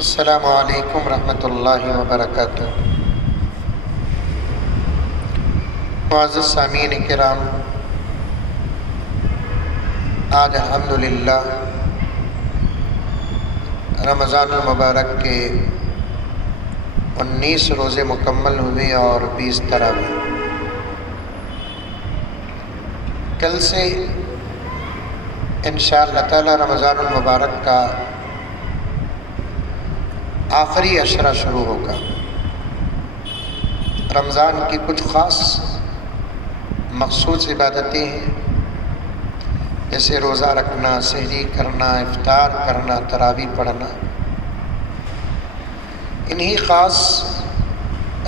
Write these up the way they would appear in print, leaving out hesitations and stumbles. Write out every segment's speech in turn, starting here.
السلام علیکم ورحمۃ اللہ وبرکاتہ۔ معزز سامعین کرام، آج الحمدللہ رمضان المبارک کے 19 روزے مکمل ہوئے اور 20 تراویح۔ کل سے انشاءاللہ تعالی رمضان المبارک کا آخری عشرہ شروع ہوگا۔ رمضان کی کچھ خاص مخصوص عبادتیں ہیں، جیسے روزہ رکھنا، سحری کرنا، افطار کرنا، تراویح پڑھنا۔ انہی خاص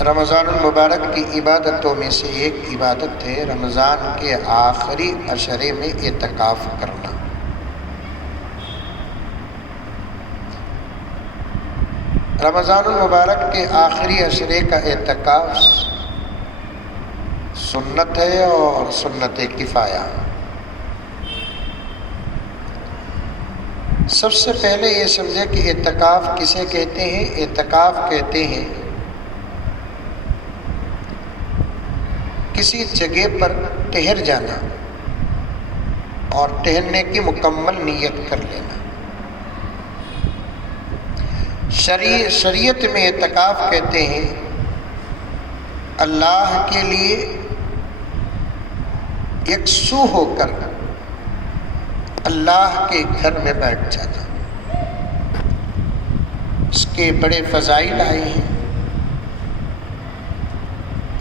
رمضان المبارک کی عبادتوں میں سے ایک عبادت ہے رمضان کے آخری عشرے میں اعتکاف کرنا۔ رمضان المبارک کے آخری عشرے کا اعتکاف سنت ہے اور سنت کفایہ۔ سب سے پہلے یہ سمجھے کہ اعتکاف کسے کہتے ہیں۔ اعتکاف کہتے ہیں کسی جگہ پر ٹھہر جانا اور ٹھہرنے کی مکمل نیت کر لینا۔ شریعت میں اعتکاف کہتے ہیں اللہ کے لیے یکسو ہو کر اللہ کے گھر میں بیٹھ جانا۔ اس کے بڑے فضائل آئے ہیں۔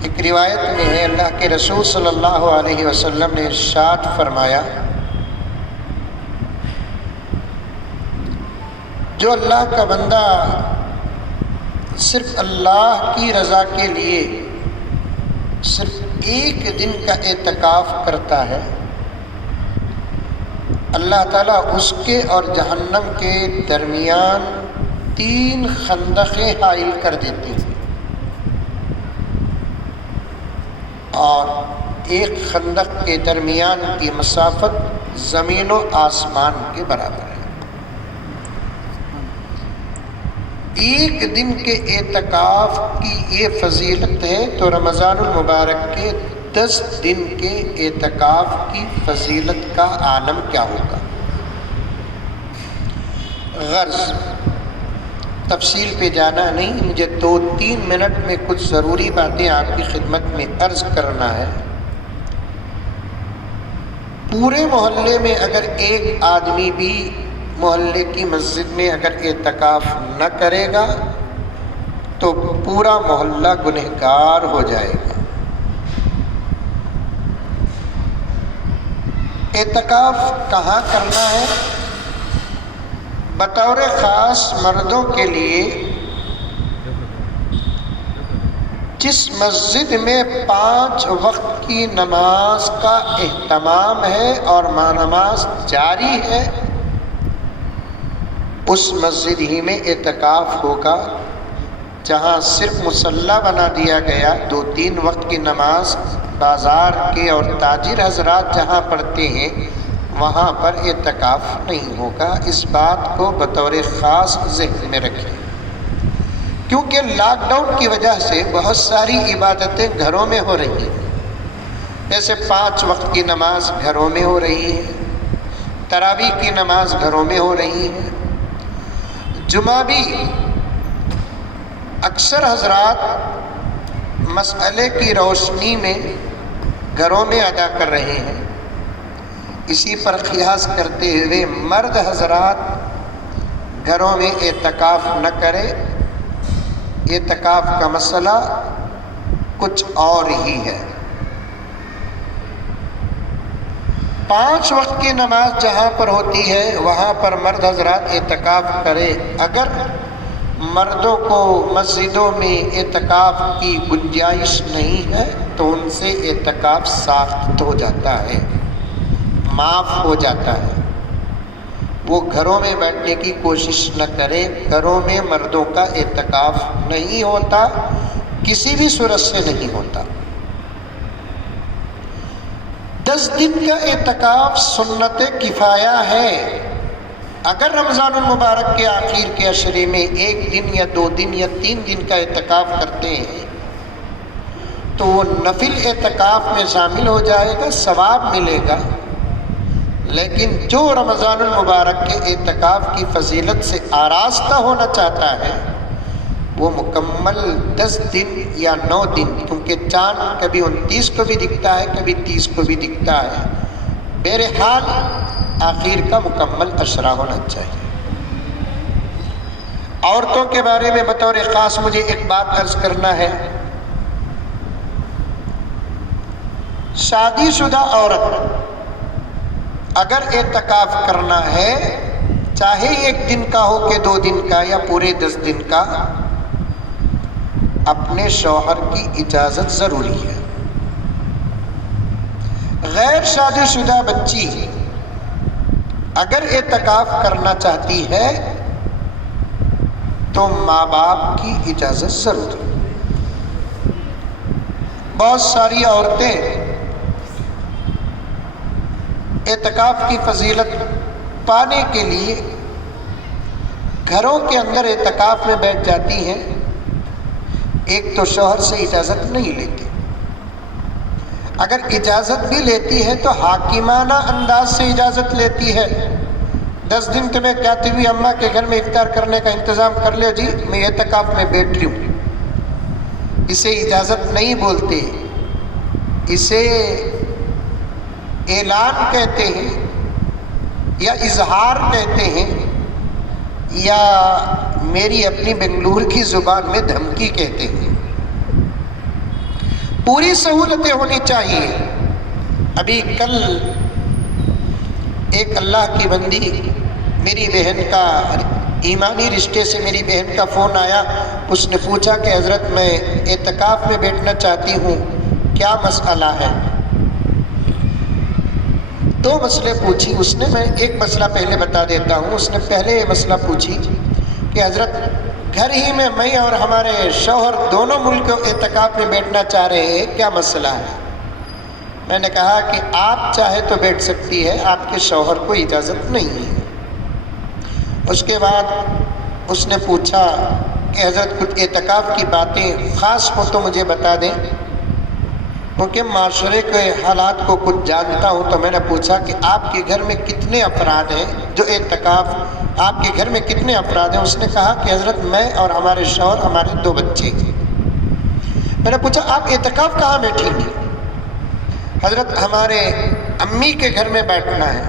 ایک روایت میں ہے، اللہ کے رسول صلی اللہ علیہ وسلم نے ارشاد فرمایا، جو اللہ کا بندہ صرف اللہ کی رضا کے لیے صرف ایک دن کا اعتکاف کرتا ہے، اللہ تعالیٰ اس کے اور جہنم کے درمیان 3 خندقیں حائل کر دیتے ہیں، اور ایک خندق کے درمیان کی مسافت زمین و آسمان کے برابر ہے۔ ایک دن کے اعتکاف کی یہ فضیلت ہے، تو رمضان المبارک کے 10 دن کے اعتکاف کی فضیلت کا عالم کیا ہوگا۔ غرض تفصیل پہ جانا نہیں، مجھے 2-3 منٹ میں کچھ ضروری باتیں آپ کی خدمت میں عرض کرنا ہے۔ پورے محلے میں اگر ایک آدمی بھی محلے کی مسجد میں اگر اعتکاف نہ کرے گا تو پورا محلہ گنہگار ہو جائے گا۔ اعتکاف کہاں کرنا ہے؟ بطور خاص مردوں کے لیے جس مسجد میں 5 وقت کی نماز کا اہتمام ہے اور نماز جاری ہے، اس مسجد ہی میں اعتکاف ہوگا۔ جہاں صرف مصلی بنا دیا گیا، 2-3 وقت کی نماز بازار کے اور تاجر حضرات جہاں پڑھتے ہیں وہاں پر اعتکاف نہیں ہوگا۔ اس بات کو بطور خاص ذہن میں رکھیں، کیونکہ لاک ڈاؤن کی وجہ سے بہت ساری عبادتیں گھروں میں ہو رہی ہیں، جیسے 5 وقت کی نماز گھروں میں ہو رہی ہے، تراویح کی نماز گھروں میں ہو رہی ہے، جمعہ بھی اکثر حضرات مسئلے کی روشنی میں گھروں میں ادا کر رہے ہیں۔ اسی پر قیاس کرتے ہوئے مرد حضرات گھروں میں اعتکاف نہ کرے۔ اعتکاف کا مسئلہ کچھ اور ہی ہے۔ 5 وقت کی نماز جہاں پر ہوتی ہے وہاں پر مرد حضرات اعتکاف کرے۔ اگر مردوں کو مسجدوں میں اعتکاف کی گنجائش نہیں ہے تو ان سے اعتکاف ساخت ہو جاتا ہے، معاف ہو جاتا ہے۔ وہ گھروں میں بیٹھنے کی کوشش نہ کرے۔ گھروں میں مردوں کا اعتکاف نہیں ہوتا، کسی بھی صورت سے نہیں ہوتا۔ 10 دن کا اعتکاف سنت کفایہ ہے۔ اگر رمضان المبارک کے آخر کے عشرے میں 1 دن یا 2 دن یا 3 دن کا اعتکاف کرتے ہیں تو وہ نفل اعتکاف میں شامل ہو جائے گا، ثواب ملے گا۔ لیکن جو رمضان المبارک کے اعتکاف کی فضیلت سے آراستہ ہونا چاہتا ہے وہ مکمل 10 دن یا 9 دن، کیونکہ چاند کبھی 29 کو بھی دکھتا ہے کبھی 30 کو بھی دکھتا ہے، بہرحال آخر کا مکمل عشرہ ہونا چاہیے۔ عورتوں کے بارے میں بطور خاص مجھے ایک بات عرض کرنا ہے۔ شادی شدہ عورت اگر اعتکاف کرنا ہے، چاہے 1 دن کا ہو کہ 2 دن کا یا پورے 10 دن کا، اپنے شوہر کی اجازت ضروری ہے۔ غیر شادی شدہ بچی اگر اعتکاف کرنا چاہتی ہے تو ماں باپ کی اجازت ضروری ہے۔ بہت ساری عورتیں اعتکاف کی فضیلت پانے کے لیے گھروں کے اندر اعتکاف میں بیٹھ جاتی ہیں، ایک تو شوہر سے اجازت نہیں لیتی، اگر اجازت بھی لیتی ہے تو حاکمانہ انداز سے اجازت لیتی ہے۔ 10 دن تمہیں کہتی ہوئی اماں کے گھر میں افطار کرنے کا انتظام کر لو جی، میں اعتکاف میں بیٹھ رہی ہوں، اسے اجازت نہیں بولتے، اسے اعلان کہتے ہیں یا اظہار کہتے ہیں، یا میری اپنی بنگلور کی زبان میں دھمکی کہتے ہیں۔ پوری سہولتیں ہونی چاہیے۔ ابھی کل ایک اللہ کی بندی، میری بہن کا ایمانی رشتے سے میری بہن کا فون آیا، اس نے پوچھا کہ حضرت میں اعتکاف میں بیٹھنا چاہتی ہوں، کیا مسئلہ ہے؟ 2 مسئلے پوچھی اس نے، میں ایک مسئلہ پہلے بتا دیتا ہوں۔ اس نے پہلے یہ مسئلہ پوچھی کہ حضرت گھر ہی میں اور ہمارے شوہر دونوں ملک اعتکاف میں بیٹھنا چاہ رہے ہیں، کیا مسئلہ ہے؟ میں نے کہا کہ آپ چاہے تو بیٹھ سکتی ہے، آپ کے شوہر کو اجازت نہیں ہے۔ اس کے بعد اس نے پوچھا کہ حضرت کچھ اعتکاف کی باتیں خاص ہو تو مجھے بتا دیں، کیونکہ معاشرے کے حالات کو کچھ جانتا ہوں۔ تو میں نے پوچھا کہ آپ کے گھر میں کتنے افراد ہیں جو اعتکاف، آپ کے گھر میں کتنے افراد ہیں؟ اس نے کہا کہ حضرت میں اور ہمارے شوہر، ہمارے 2 بچے ہیں۔ میں نے پوچھا آپ اعتکاف کہاں بیٹھیں گی؟ حضرت ہمارے امی کے گھر میں بیٹھنا ہے۔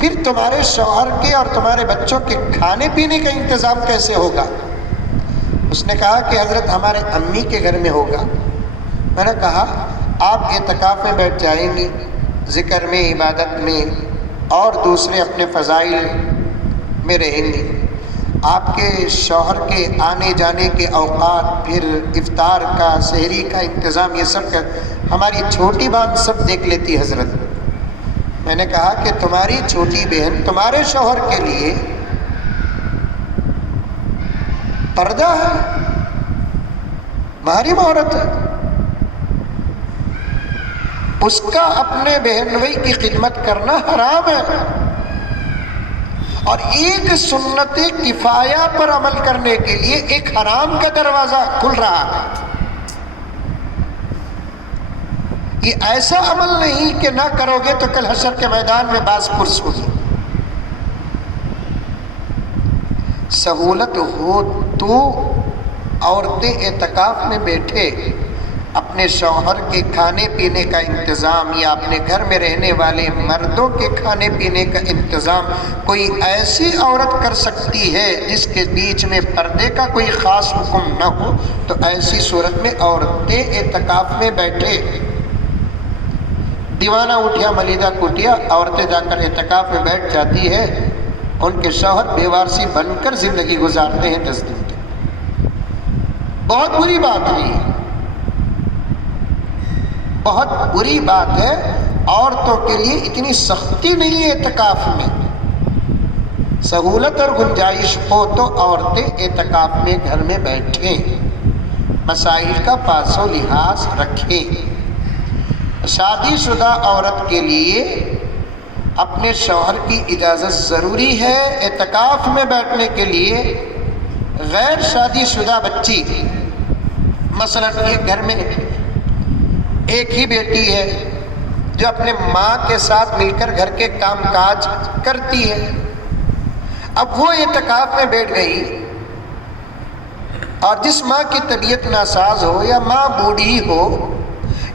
پھر تمہارے شوہر کے اور تمہارے بچوں کے کھانے پینے کا انتظام کیسے ہوگا؟ اس نے کہا کہ حضرت ہمارے امی کے گھر میں ہوگا۔ میں نے کہا آپ اعتکاف میں بیٹھ جائیں گی، ذکر میں، عبادت میں اور دوسرے اپنے فضائل میں رہیں گی، آپ کے شوہر کے آنے جانے کے اوقات، پھر افطار کا، سحری کا انتظام، یہ سب کا ہماری چھوٹی بہن سب دیکھ لیتی حضرت۔ میں نے کہا کہ تمہاری چھوٹی بہن تمہارے شوہر کے لیے پردہ ہے، محرم عورت ہے، اس کا اپنے بہنوئی کی خدمت کرنا حرام ہے، اور ایک سنت کفایہ پر عمل کرنے کے لیے ایک حرام کا دروازہ کھل رہا ہے۔ یہ ایسا عمل نہیں کہ نہ کرو گے تو کل حشر کے میدان میں باز پرس ہوگی۔ سہولت ہو تو عورتیں اعتکاف میں بیٹھے اپنے شوہر کے کھانے پینے کا انتظام یا اپنے گھر میں رہنے والے مردوں کے کھانے پینے کا انتظام کوئی ایسی عورت کر سکتی ہے جس کے بیچ میں پردے کا کوئی خاص حکم نہ ہو، تو ایسی صورت میں عورتیں اعتکاف میں بیٹھے، دیوانہ اٹھیا ملیدہ کٹیا، عورتیں جا کر اعتکاف میں بیٹھ جاتی ہے، ان کے شوہر بیوارسی بن کر زندگی گزارتے ہیں 10 دن تک۔ بہت بری بات ہے، بہت بری بات ہے۔ عورتوں کے لیے اتنی سختی نہیں ہے اعتکاف میں، سہولت اور گنجائش ہو تو عورتیں اعتکاف میں گھر میں بیٹھیں، مسائل کا پاس و لحاظ رکھیں۔ شادی شدہ عورت کے لیے اپنے شوہر کی اجازت ضروری ہے اعتکاف میں بیٹھنے کے لیے۔ غیر شادی شدہ بچی، مثلا ایک گھر میں ایک ہی بیٹی ہے جو اپنے ماں کے ساتھ مل کر گھر کے کام کاج کرتی ہے، اب وہ اعتکاف میں بیٹھ گئی، اور جس ماں کی طبیعت ناساز ہو یا ماں بوڑھی ہو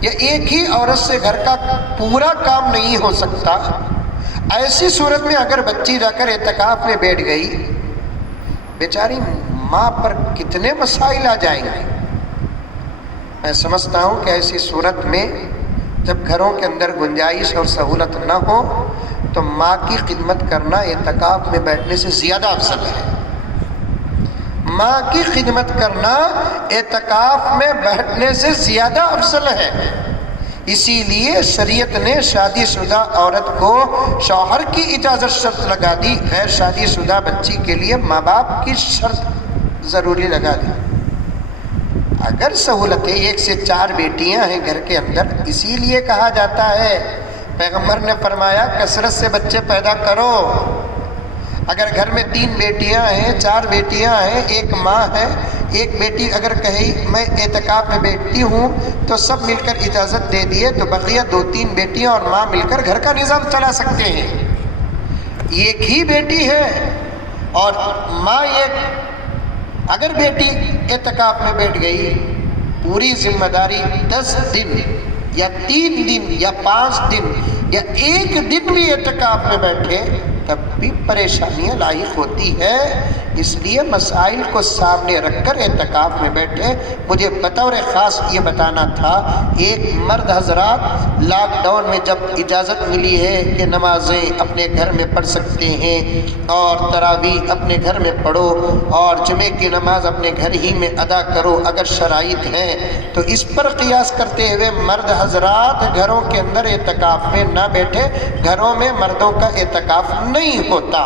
یا ایک ہی عورت سے گھر کا پورا کام نہیں ہو سکتا، ایسی صورت میں اگر بچی جا کر اعتکاف میں بیٹھ گئی، بیچاری ماں پر کتنے مسائل آ جائیں گے۔ میں سمجھتا ہوں کہ ایسی صورت میں جب گھروں کے اندر گنجائش اور سہولت نہ ہو تو ماں کی خدمت کرنا اعتکاف میں بیٹھنے سے زیادہ افضل ہے۔ ماں کی خدمت کرنا اعتکاف میں بیٹھنے سے زیادہ افضل ہے۔ اسی لیے شریعت نے شادی شدہ عورت کو شوہر کی اجازت شرط لگا دی، غیر شادی شدہ بچی کے لیے ماں باپ کی شرط ضروری لگا دی۔ اگر سہولتیں 1 سے 4 بیٹیاں ہیں گھر کے اندر، اسی لیے کہا جاتا ہے، پیغمبر نے فرمایا کثرت سے بچے پیدا کرو۔ اگر گھر میں 3 بیٹیاں ہیں، 4 بیٹیاں ہیں، 1 ماں ہے، ایک بیٹی اگر کہے میں اعتکاف میں بیٹھتی ہوں تو سب مل کر اجازت دے دیے تو بقیہ 2-3 بیٹیاں اور ماں مل کر گھر کا نظام چلا سکتے ہیں۔ ایک ہی بیٹی ہے اور ماں ایک، اگر بیٹی اعتکاف میں بیٹھ گئی، پوری ذمہ داری 10 دن یا 3 دن یا 5 دن یا 1 دن بھی اعتکاف میں بیٹھے تب بھی پریشانیاں لاحق ہوتی ہے۔ اس لیے مسائل کو سامنے رکھ کر اعتکاف میں بیٹھے۔ مجھے بطور خاص یہ بتانا تھا، ایک مرد حضرات لاک ڈاؤن میں جب اجازت ملی ہے کہ نمازیں اپنے گھر میں پڑھ سکتے ہیں اور تراویح اپنے گھر میں پڑھو اور جمعے کی نماز اپنے گھر ہی میں ادا کرو اگر شرائط ہیں، تو اس پر قیاس کرتے ہوئے مرد حضرات گھروں کے اندر اعتکاف میں نہ بیٹھے، گھروں میں مردوں کا اعتکاف نہیں ہوتا،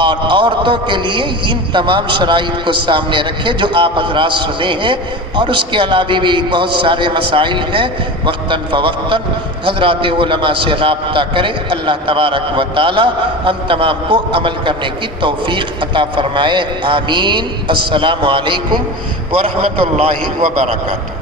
اور عورتوں کے لیے ان تمام شرائط کو سامنے رکھے جو آپ حضرات سنے ہیں، اور اس کے علاوہ بھی بہت سارے مسائل ہیں، وقتاً فوقتاً حضرات علماء سے رابطہ کریں۔ اللہ تبارک و تعالی ہم تمام کو عمل کرنے کی توفیق عطا فرمائے، آمین۔ السلام علیکم ورحمۃ اللہ وبرکاتہ۔